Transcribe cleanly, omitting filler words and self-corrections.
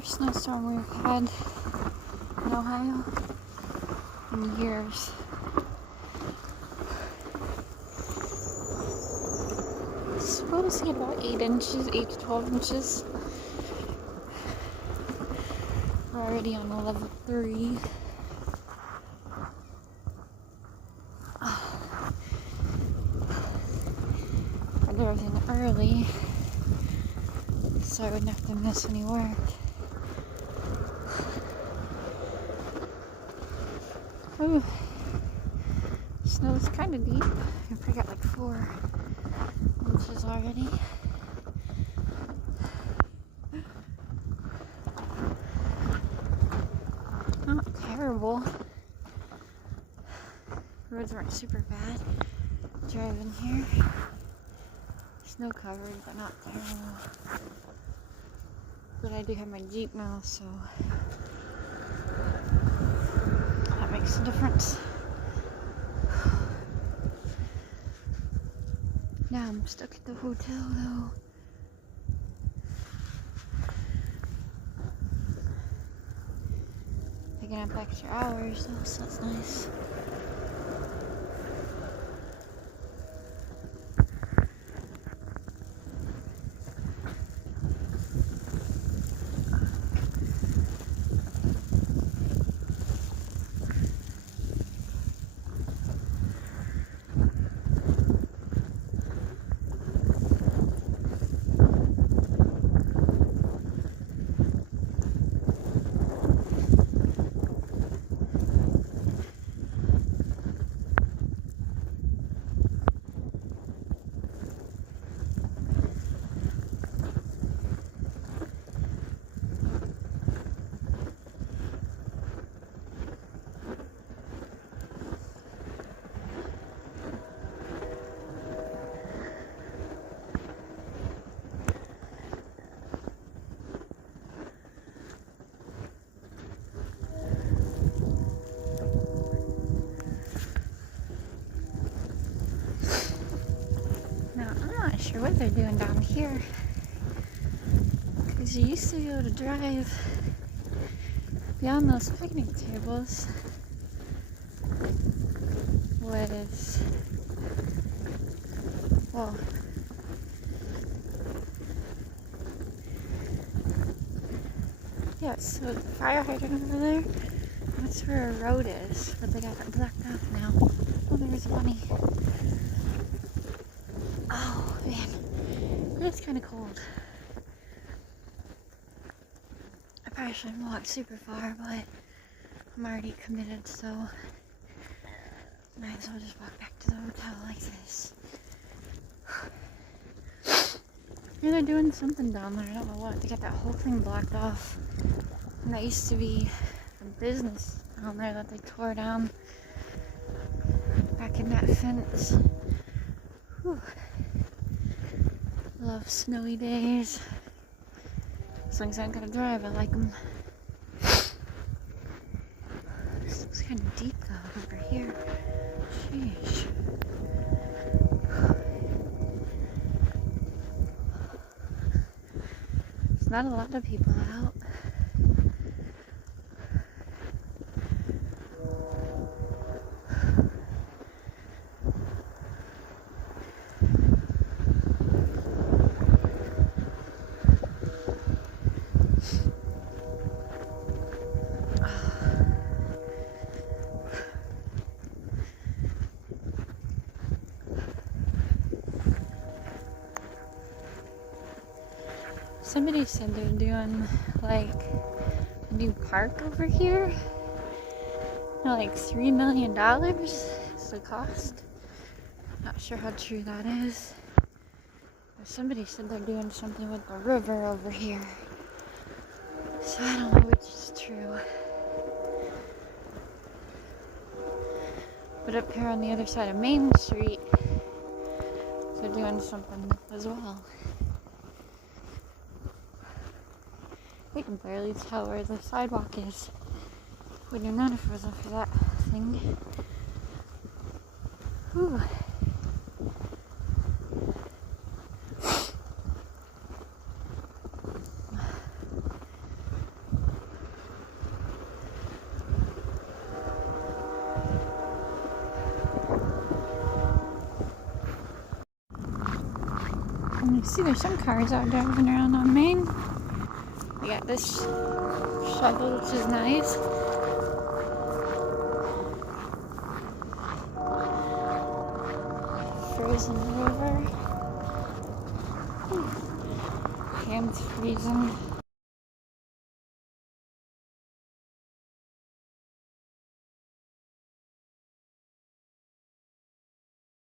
first snowstorm we've had in Ohio in years. It's supposed to get about 8 inches, 8 to 12 inches. We're already on a level 3. I did everything early so I wouldn't have to miss any work. Ooh. Snow is kind of deep. I probably got like 4 inches already. Not terrible. Roads weren't super bad driving here. Snow covered, but not terrible. But I do have my Jeep now, so that makes a difference. Now I'm stuck at the hotel though. Picking up extra hours though, so that's nice. I'm not sure what they're doing down here, because you used to be able to drive beyond those picnic tables with, well, yeah, so the fire hydrant over there, that's where a road is, but they got it blocked off now. Oh, there's a bunny. Oh man, it's kind of cold. I probably shouldn't walk super far, but I'm already committed, so might as well just walk back to the hotel like this. Yeah, they're doing something down there, I don't know what. They got that whole thing blocked off. And that used to be a business down there that they tore down back in that fence. Whew. Love snowy days. As long as I don't gotta drive, I like them. This looks kind of deep though over here. Sheesh. There's not a lot of people out. Somebody said they're doing like a new park over here. Like $3 million is the cost. Not sure how true that is. But somebody said they're doing something with the river over here. So I don't know which is true. But up here on the other side of Main Street, they're doing something as well. I can barely tell where the sidewalk is. Would have known if it wasn't for that thing. Whew. You see, there's some cars out driving around on Main. We got this shovel, which is nice. Frozen river. Hands freezing.